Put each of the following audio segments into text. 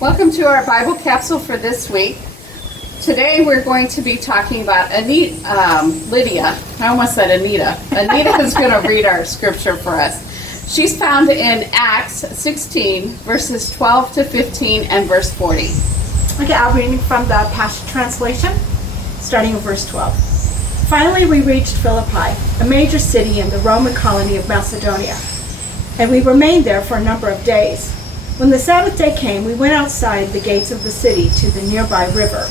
Welcome to our Bible Capsule for this week. Today we're going to be talking about Lydia. I almost said Anita. Anita is going to read our scripture for us. She's found in Acts 16, verses 12 to 15 and verse 40. Okay, I'll be reading from the Passion Translation, starting in verse 12. Finally, we reached Philippi, a major city in the Roman colony of Macedonia, and we remained there for a number of days. When the Sabbath day came, we went outside the gates of the city to the nearby river,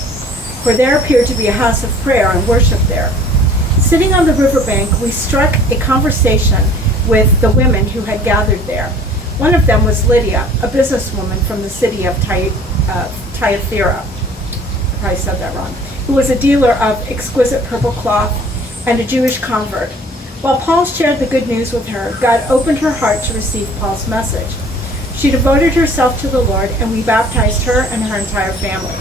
for there appeared to be a house of prayer and worship there. Sitting on the riverbank, we struck a conversation with the women who had gathered there. One of them was Lydia, a businesswoman from the city of Thyatira. I probably said that wrong. Who was a dealer of exquisite purple cloth and a Jewish convert. While Paul shared the good news with her, God opened her heart to receive Paul's message. She devoted herself to the Lord, and we baptized her and her entire family.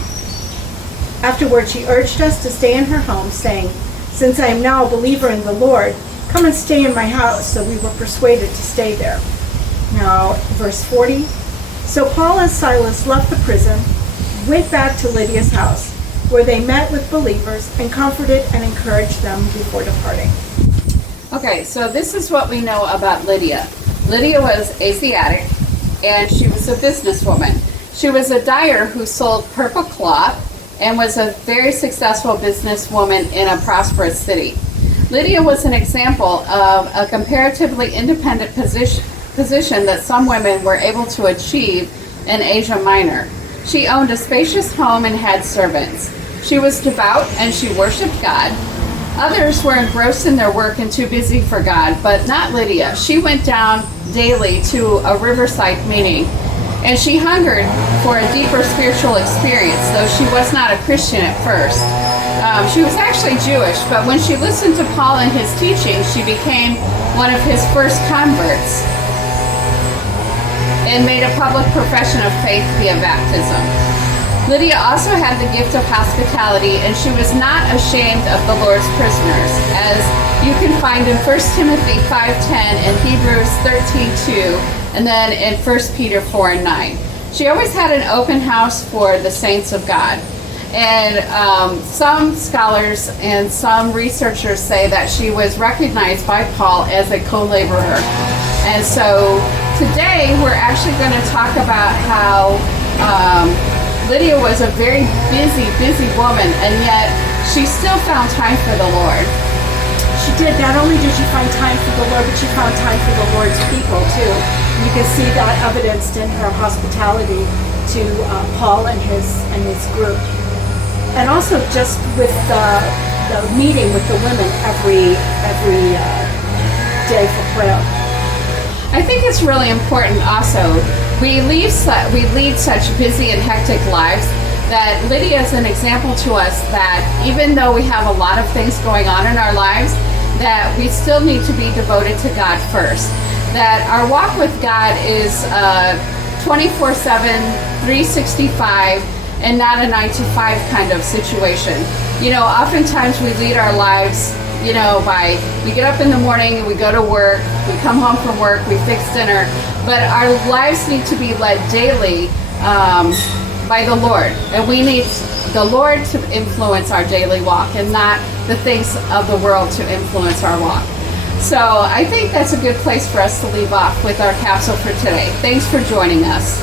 Afterward, she urged us to stay in her home, saying, "Since I am now a believer in the Lord, come and stay in my house." So we were persuaded to stay there. Now, verse 40. So Paul and Silas left the prison, went back to Lydia's house, where they met with believers and comforted and encouraged them before departing. Okay, so this is what we know about Lydia. Lydia was Asiatic, and she was a businesswoman. She was a dyer who sold purple cloth and was a very successful businesswoman in a prosperous city. Lydia was an example of a comparatively independent position that some women were able to achieve in Asia Minor. She owned a spacious home and had servants. She was devout and she worshiped God. Others were engrossed in their work and too busy for God, but not Lydia. She went down daily to a riverside meeting, and she hungered for a deeper spiritual experience, though she was not a Christian at first. She was actually Jewish, but when she listened to Paul and his teaching, she became one of his first converts and made a public profession of faith via baptism. Lydia also had the gift of hospitality, and she was not ashamed of the Lord's prisoners, as you can find in 1 Timothy 5:10 and Hebrews 13:2, and then in 1 Peter 4:9. She always had an open house for the saints of God. And some scholars and some researchers say that she was recognized by Paul as a co-laborer. And so today we're actually going to talk about how Lydia was a very busy woman, and yet she still found time for the Lord. She did. Not only did she find time for the Lord, but she found time for the Lord's people too. You can see that evidenced in her hospitality to Paul and his group, and also just with the meeting with the women every day for prayer. I think it's really important also. We lead such busy and hectic lives that Lydia is an example to us that even though we have a lot of things going on in our lives, that we still need to be devoted to God first. That our walk with God is 24/7, 365, and not a 9-to-5 kind of situation. You know, oftentimes we lead our lives, you know, we get up in the morning, we go to work, we come home from work, we fix dinner, but our lives need to be led daily by the Lord. And we need the Lord to influence our daily walk and not the things of the world to influence our walk. So I think that's a good place for us to leave off with our capsule for today. Thanks for joining us.